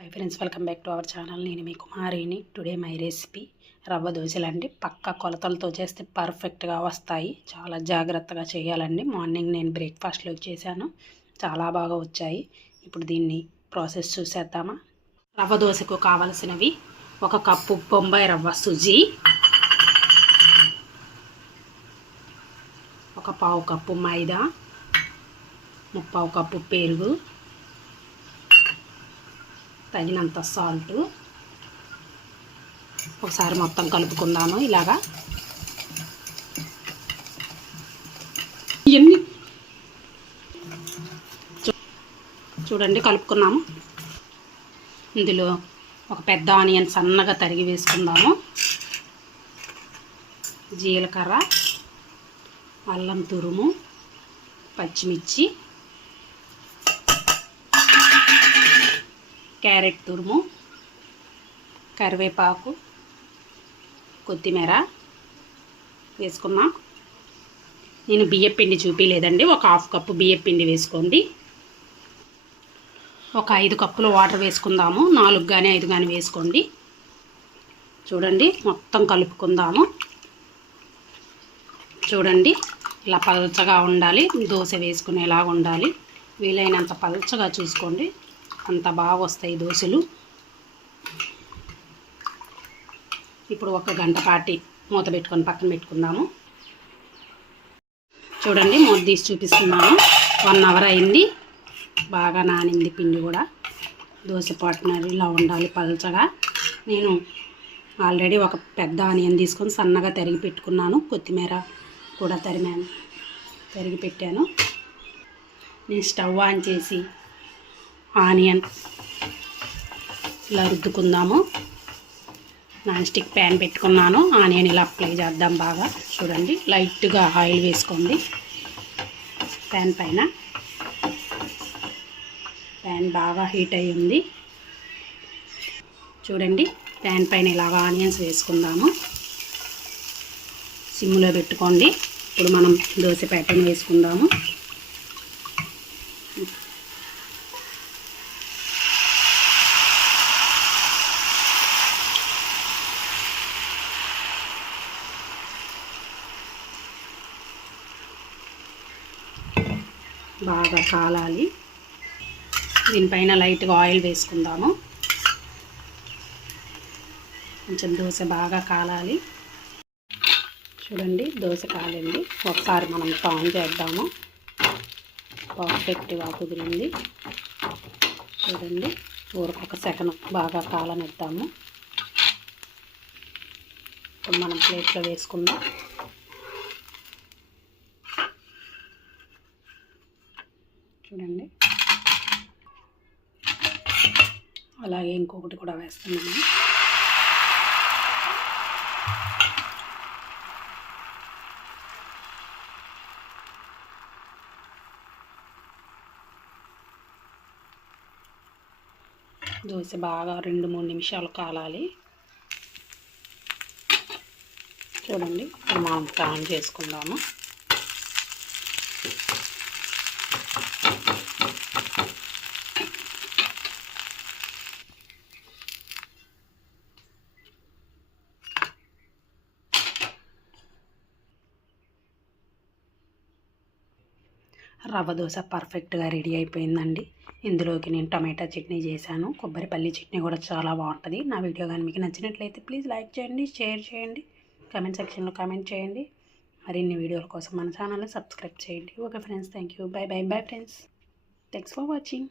Hi friends welcome back to our channel నేను మీ కుమారిని. టుడే మై రెసిపీ రవ్వ దోశలు అండి పక్క కొలతలతో చేస్తే పర్ఫెక్ట్గా వస్తాయి. చాలా జాగ్రత్తగా చేయాలండి. మార్నింగ్ నేను బ్రేక్ఫాస్ట్లో చేశాను. చాలా బాగా వచ్చాయి. ఇప్పుడు దీన్ని ప్రాసెస్ చూసేద్దామా? రవ్వ దోశకు కావలసినవి ఒక కప్పు బొంబాయి రవ్వ సుజీ ఒక పావు కప్పు మైదా ముప్పావు కప్పు పెరుగు తగినంత సాల్ట్. ఒకసారి మొత్తం కలుపుకుందాము ఇలాగా. ఇవన్నీ చూడండి కలుపుకున్నాము. ఇందులో ఒక పెద్ద ఆనియన్ సన్నగా తరిగి వేసుకుందాము. జీలకర్ర అల్లం తురుము పచ్చిమిర్చి క్యారెట్ తురుము కరివేపాకు కొత్తిమీర వేసుకున్నాం. నేను బియ్యం పిండి చూపించలేదండి ఒక హాఫ్ కప్పు బియ్యం పిండి వేసుకోండి. ఒక ఐదు కప్పులు వాటర్ వేసుకుందాము నాలుగు కానీ ఐదు కానీ వేసుకోండి. చూడండి మొత్తం కలుపుకుందాము. చూడండి ఇలా పలచగా ఉండాలి దోశ వేసుకునేలాగా ఉండాలి. వీలైనంత పలచగా చూసుకోండి. అంత బాగా వస్తాయి దోశలు. ఇప్పుడు ఒక గంట పాటి మూత పెట్టుకొని పక్కన పెట్టుకుందాము. చూడండి మూత తీసి చూపిస్తున్నాను. వన్ అవర్ అయింది. బాగా నానింది పిండి కూడా. దోశ పాటునర్ ఇలా ఉండాలి పలచగా. నేను ఆల్రెడీ ఒక పెద్ద ఆనియన్ తీసుకొని సన్నగా తరిగి పెట్టుకున్నాను. కొత్తిమీర కూడా తరిమాను. తరిగి పెట్టాను. నేను స్టవ్ ఆన్ చేసి ఆనియన్. ఇలా రుద్దుకుందాము. నాన్ స్టిక్ ప్యాన్ పెట్టుకున్నాను. ఆనియన్ ఇలా అప్లై చేద్దాం బాగా. చూడండి లైట్గా ఆయిల్ వేసుకోండి. ప్యాన్ పైన. ప్యాన్ బాగా హీట్ అయి ఉంది. చూడండి ప్యాన్ పైన ఇలాగ ఆనియన్స్ వేసుకుందాము. సిమ్లో పెట్టుకోండి. ఇప్పుడు మనం దోశ ప్యాటర్న్ వేసుకుందాము. బాగా కాలాలి. దీనిపైన లైట్గా ఆయిల్ వేసుకుందాము. కొంచెం దోశ బాగా కాలాలి. చూడండి దోశ కాలింది. ఒకసారి మనం టర్న్ చేద్దాము. పర్ఫెక్ట్గా కుదిరింది. చూడండి ఊరకొక సెకండ్ బాగా కాలనిద్దాము. మనం ప్లేట్లో వేసుకుందాం. చూడండి. అలాగే ఇంకొకటి కూడా వేస్తున్నాము దోశ బాగా రెండు మూడు నిమిషాలు కాలాలి. చూడండి మనం ఆన్ చేసుకుందాము. రవ్వ దోశ పర్ఫెక్ట్గా రెడీ అయిపోయిందండి. ఇందులోకి నేను టమాటా చట్నీ చేశాను. కొబ్బరి పల్లి చట్నీ కూడా చాలా బాగుంటుంది. నా వీడియో కానీ మీకు నచ్చినట్లయితే ప్లీజ్ లైక్ చేయండి షేర్ చేయండి. కామెంట్ సెక్షన్లో కామెంట్ చేయండి. మరిన్ని వీడియోల కోసం మన ఛానల్ని సబ్స్క్రైబ్ చేయండి. Okay friends thank you bye bye bye friends. Thanks for watching.